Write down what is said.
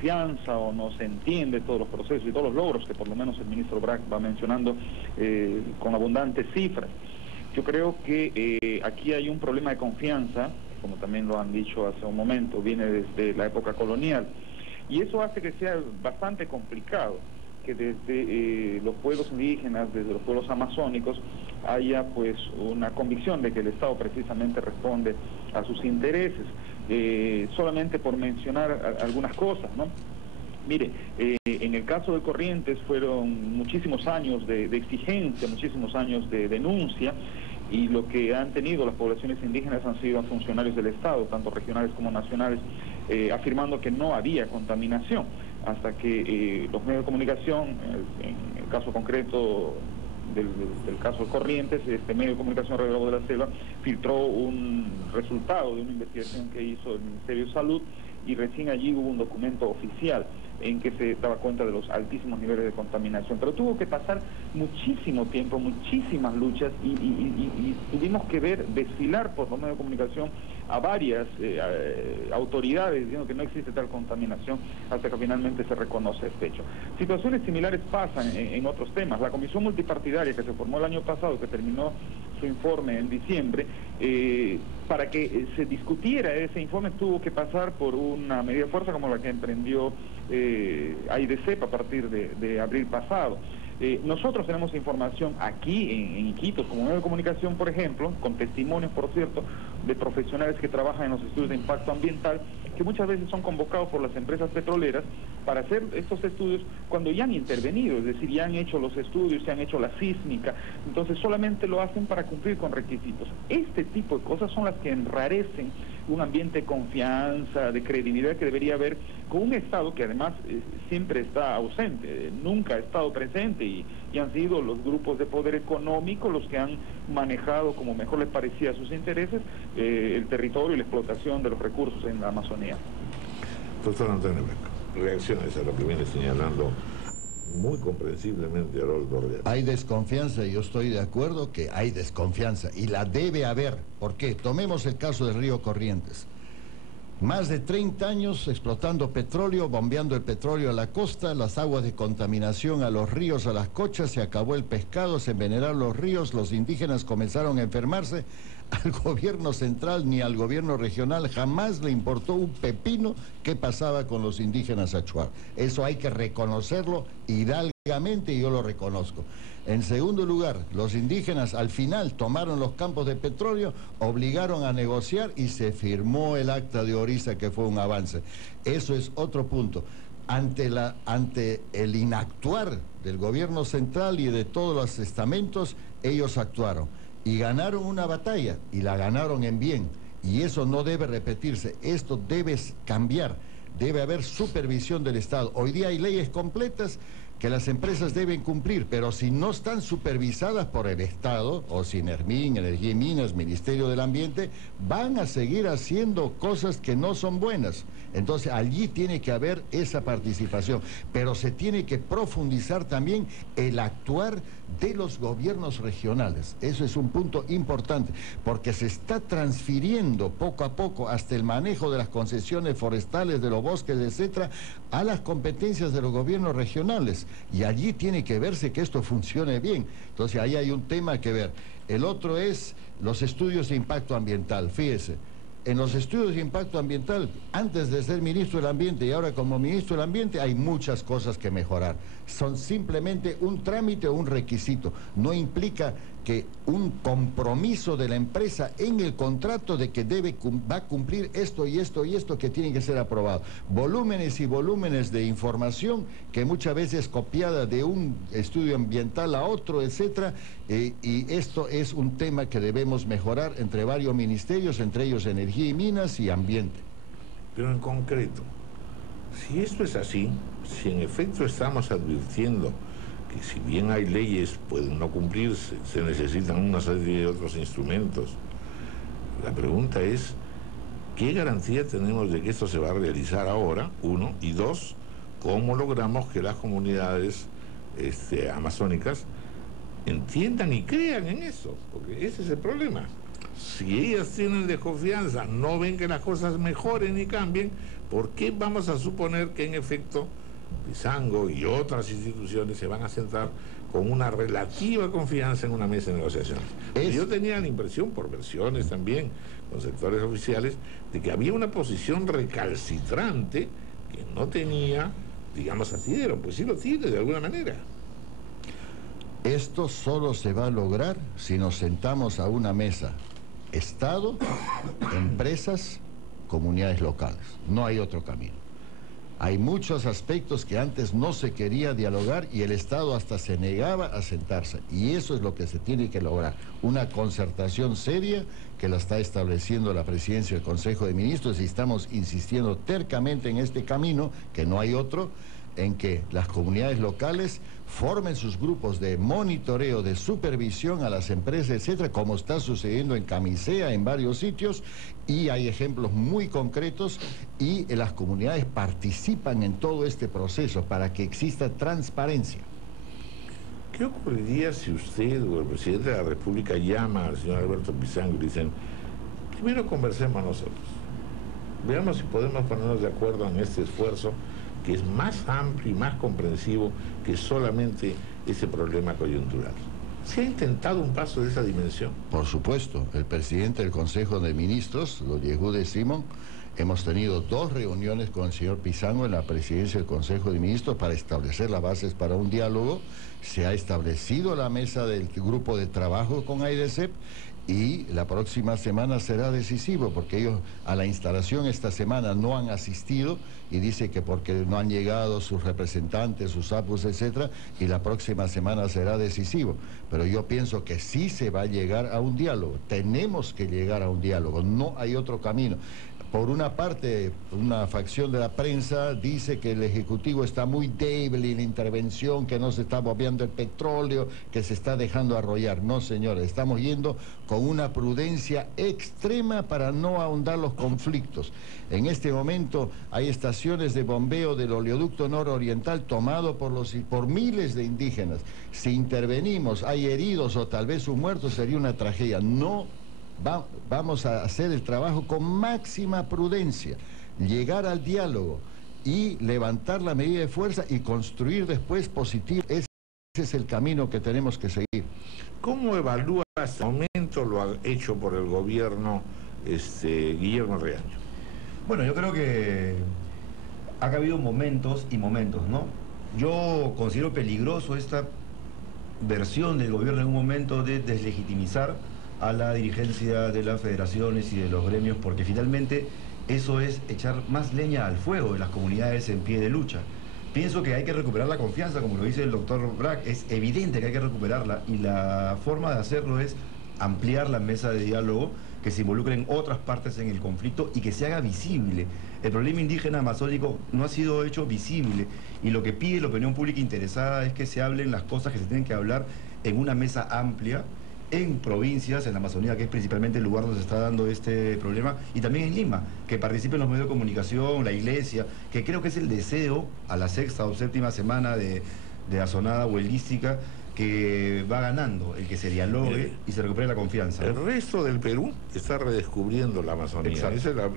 confianza o no se entiende todos los procesos y todos los logros que por lo menos el ministro Brac va mencionando con abundantes cifras. Yo creo que aquí hay un problema de confianza, como también lo han dicho hace un momento, viene desde la época colonial, y eso hace que sea bastante complicado que desde los pueblos indígenas, desde los pueblos amazónicos, haya pues una convicción de que el Estado precisamente responde a sus intereses, solamente por mencionar algunas cosas, ¿no? Mire, en el caso de Corrientes fueron muchísimos años de exigencia, muchísimos años de denuncia, y lo que han tenido las poblaciones indígenas han sido funcionarios del Estado, tanto regionales como nacionales, afirmando que no había contaminación, hasta que los medios de comunicación, en el caso concreto del caso de Corrientes, este medio de comunicación Rebelado de la Selva filtró un resultado de una investigación que hizo el Ministerio de Salud, y recién allí hubo un documento oficial en que se daba cuenta de los altísimos niveles de contaminación. Pero tuvo que pasar muchísimo tiempo, muchísimas luchas, y tuvimos que ver desfilar por los medios de comunicación a varias autoridades diciendo que no existe tal contaminación, hasta que finalmente se reconoce este hecho. Situaciones similares pasan en otros temas. La comisión multipartidaria que se formó el año pasado, que terminó su informe en diciembre, para que se discutiera ese informe tuvo que pasar por una medida de fuerza como la que emprendió AIDCEP a partir de abril pasado. Nosotros tenemos información aquí en Iquitos, como medio de comunicación, por ejemplo, con testimonios, por cierto, de profesionales que trabajan en los estudios de impacto ambiental, que muchas veces son convocados por las empresas petroleras para hacer estos estudios cuando ya han intervenido, es decir, ya han hecho los estudios, ya han hecho la sísmica, entonces solamente lo hacen para cumplir con requisitos. Este tipo de cosas son las que enrarecen un ambiente de confianza, de credibilidad que debería haber con un Estado que además siempre está ausente, nunca ha estado presente, y han sido los grupos de poder económico los que han manejado como mejor les parecía a sus intereses el territorio y la explotación de los recursos en la Amazonía. Doctor Antonio Beck, reacciones a lo que viene señalando muy comprensiblemente Harold Orellana. Hay desconfianza, y yo estoy de acuerdo que hay desconfianza, y la debe haber. ¿Por qué? Tomemos el caso del río Corrientes. Más de 30 años explotando petróleo, bombeando el petróleo a la costa, las aguas de contaminación a los ríos, a las cochas, se acabó el pescado, se envenenaron los ríos, los indígenas comenzaron a enfermarse. Al gobierno central ni al gobierno regional jamás le importó un pepino qué pasaba con los indígenas achuar. Eso hay que reconocerlo hidalgamente, y yo lo reconozco. En segundo lugar, los indígenas al final tomaron los campos de petróleo, obligaron a negociar y se firmó el acta de Oriza, que fue un avance. Eso es otro punto. Ante el inactuar del gobierno central y de todos los estamentos, ellos actuaron y ganaron una batalla, y la ganaron en bien, y eso no debe repetirse. Esto debe cambiar, debe haber supervisión del Estado. Hoy día hay leyes completas que las empresas deben cumplir, pero si no están supervisadas por el Estado, o Sinermin, Energía y Minas, Ministerio del Ambiente, van a seguir haciendo cosas que no son buenas. Entonces allí tiene que haber esa participación, pero se tiene que profundizar también el actuar de los gobiernos regionales. Eso es un punto importante, porque se está transfiriendo poco a poco hasta el manejo de las concesiones forestales, de los bosques, etcétera, a las competencias de los gobiernos regionales, y allí tiene que verse que esto funcione bien. Entonces ahí hay un tema que ver. El otro es los estudios de impacto ambiental. Fíjese, en los estudios de impacto ambiental, antes de ser ministro del Ambiente y ahora como ministro del Ambiente, hay muchas cosas que mejorar. Son simplemente un trámite o un requisito. No implica que un compromiso de la empresa en el contrato de que va a cumplir esto y esto y esto que tienen que ser aprobados. Volúmenes y volúmenes de información que muchas veces es copiada de un estudio ambiental a otro, etcétera, y esto es un tema que debemos mejorar entre varios ministerios, entre ellos Energía y Minas y Ambiente. Pero en concreto, si esto es así, si en efecto estamos advirtiendo que si bien hay leyes pueden no cumplirse, se necesitan una serie de otros instrumentos, la pregunta es, ¿qué garantía tenemos de que esto se va a realizar ahora? Uno, y dos, ¿cómo logramos que las comunidades amazónicas entiendan y crean en eso? Porque ese es el problema. Si ellas tienen desconfianza, no ven que las cosas mejoren y cambien, ¿por qué vamos a suponer que en efecto Pisangó y otras instituciones se van a sentar con una relativa confianza en una mesa de negociaciones? Yo tenía la impresión, por versiones también, con sectores oficiales, de que había una posición recalcitrante que no tenía, digamos, asidero, pues sí lo tiene de alguna manera. Esto solo se va a lograr si nos sentamos a una mesa, Estado, empresas, comunidades locales. No hay otro camino. Hay muchos aspectos que antes no se quería dialogar y el Estado hasta se negaba a sentarse. Y eso es lo que se tiene que lograr. Una concertación seria que la está estableciendo la Presidencia del Consejo de Ministros, y estamos insistiendo tercamente en este camino, que no hay otro, en que las comunidades locales formen sus grupos de monitoreo, de supervisión a las empresas, etcétera, como está sucediendo en Camisea, en varios sitios, y hay ejemplos muy concretos, y las comunidades participan en todo este proceso para que exista transparencia. ¿Qué ocurriría si usted o el presidente de la República llama al señor Alberto Pisangó y le dicen, primero conversemos nosotros, veamos si podemos ponernos de acuerdo en este esfuerzo que es más amplio y más comprensivo que solamente ese problema coyuntural? ¿Se ha intentado un paso de esa dimensión? Por supuesto, el presidente del Consejo de Ministros, lo Yehude Simón, hemos tenido 2 reuniones con el señor Pisangó en la presidencia del Consejo de Ministros para establecer las bases para un diálogo. Se ha establecido la mesa del grupo de trabajo con AIDESEP y la próxima semana será decisivo, porque ellos a la instalación esta semana no han asistido, y dice que porque no han llegado sus representantes, sus APUs, etcétera, y la próxima semana será decisivo. Pero yo pienso que sí se va a llegar a un diálogo. Tenemos que llegar a un diálogo, no hay otro camino. Por una parte, una facción de la prensa dice que el Ejecutivo está muy débil en la intervención, que no se está bombeando el petróleo, que se está dejando arrollar. No, señores, estamos yendo con una prudencia extrema para no ahondar los conflictos. En este momento hay estaciones de bombeo del oleoducto nororiental tomado por miles de indígenas. Si intervenimos, hay heridos o tal vez un muerto, sería una tragedia. No. Vamos a hacer el trabajo con máxima prudencia, llegar al diálogo y levantar la medida de fuerza y construir después positivo. Ese es el camino que tenemos que seguir. ¿Cómo evalúa hasta el momento lo hecho por el gobierno Guillermo Reaño? Bueno, yo creo que ha habido momentos y momentos, ¿no? Yo considero peligroso esta versión del gobierno en un momento de deslegitimizar a la dirigencia de las federaciones y de los gremios, porque finalmente eso es echar más leña al fuego de las comunidades en pie de lucha. Pienso que hay que recuperar la confianza, como lo dice el doctor Brack, es evidente que hay que recuperarla, y la forma de hacerlo es ampliar la mesa de diálogo, que se involucren otras partes en el conflicto y que se haga visible. El problema indígena amazónico no ha sido hecho visible, y lo que pide la opinión pública interesada es que se hablen las cosas que se tienen que hablar en una mesa amplia, en provincias, en la Amazonía, que es principalmente el lugar donde se está dando este problema, y también en Lima, que participen los medios de comunicación, la iglesia, que creo que es el deseo a la 6ª o 7ª semana de azonada huelguística, que va ganando el que se dialogue y se recupere la confianza. El resto del Perú está redescubriendo la Amazonía. Exacto. Esa es la